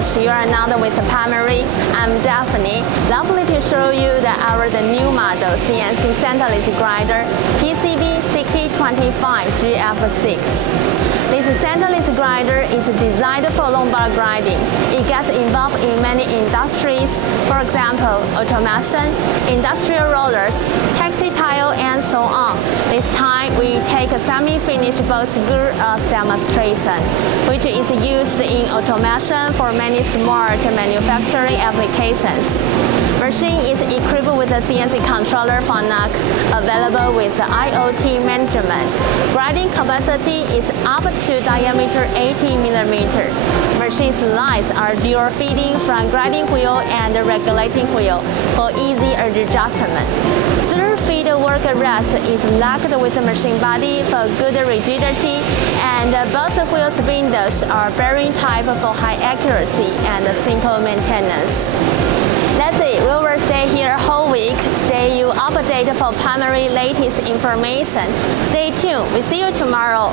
gosh, you are not with Palmary. I'm Daphne. Lovely to show you the new model CNC Centerless grinder PCB-6025GF-6. This centerless grinder is designed for lumbar grinding. It gets involved in many industries, for example, automation, industrial rollers, textile, and so on. This time, we take a semi-finished box screw as demonstration, which is used in automation for many smart manufacturing applications. Machine is equipped with a CNC controller for knock, available with IoT management. Grinding capacity is up to diameter 80 mm. Machine slides are dual feeding front grinding wheel and regulating wheel for easy adjustment. Third feed work rest is locked with the machine body for good rigidity, and both wheel spindles are bearing type for high accuracy and simple maintenance. Let's see, we will stay here whole week, stay you updated for Palmary latest information. Stay tuned, we see you tomorrow.